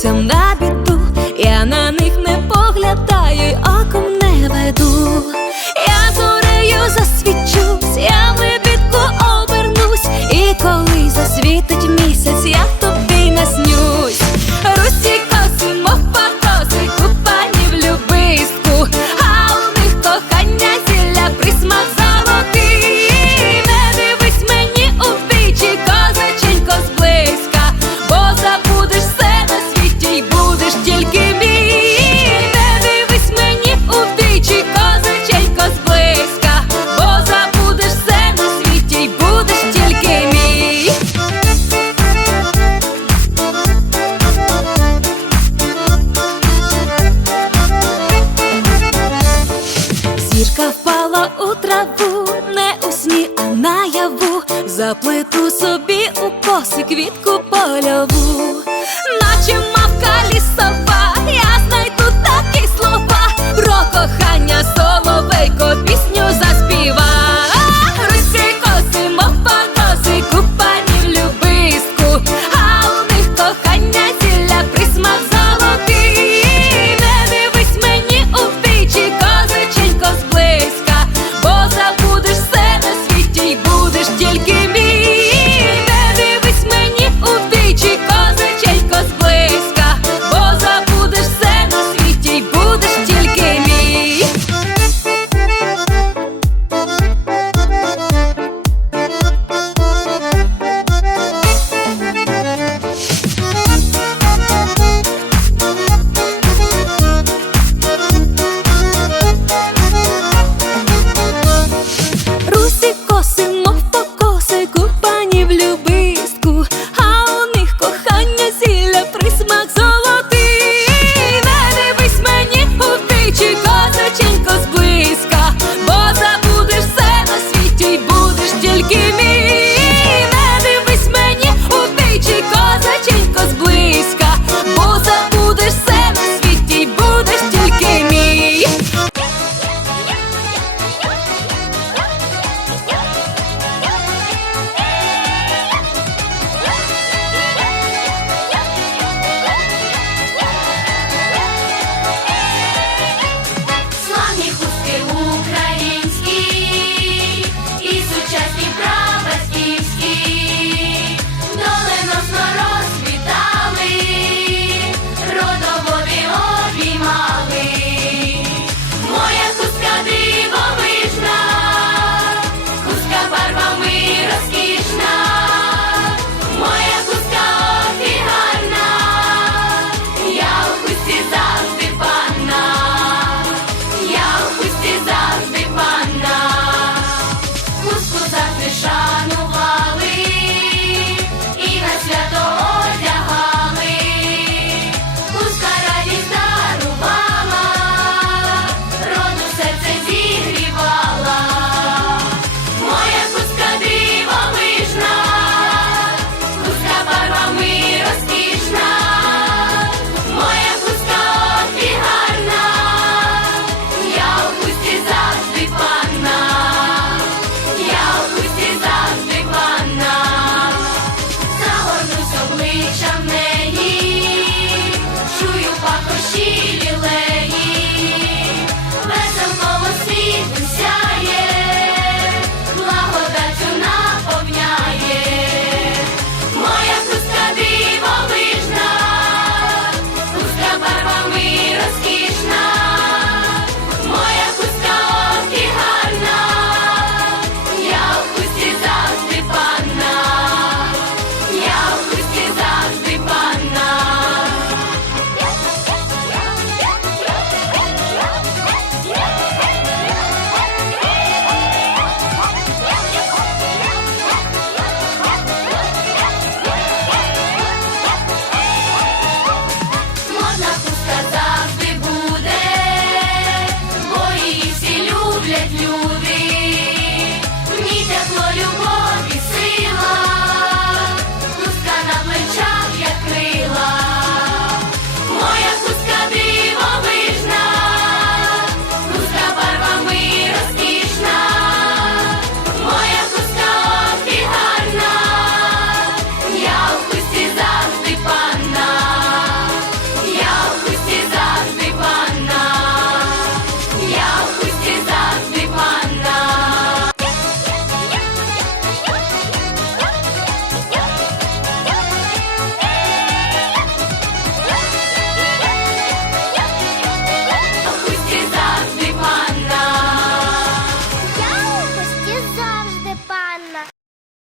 серцям. лаву, не у сні, а наяву, заплету собі у коси квітку польову, наче мавка лісова, я знайду такі слова, про кохання соловейко.